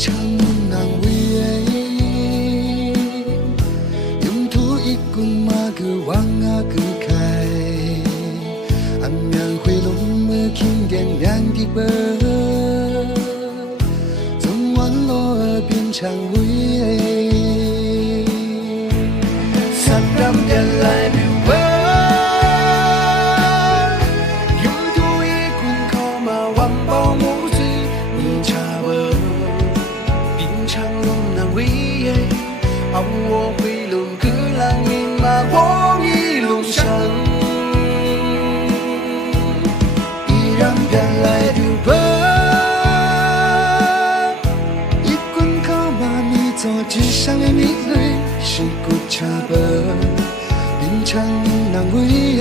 常难为的，用土一棍嘛个往啊个开，暗面回龙么轻点两滴波，从弯落而变常为的，三两点来流波。让我回龙个浪影马光一路上，依然变来的波，一棍靠马你做纸上的米泪是骨茶波，平常难为的，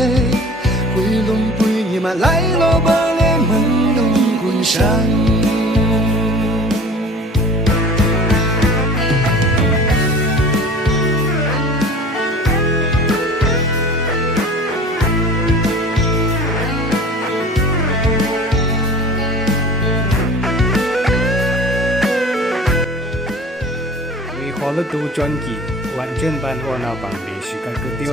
回龙背你嘛来了吧来门龙滚上。花了多专辑，完全版我那帮历史改革掉。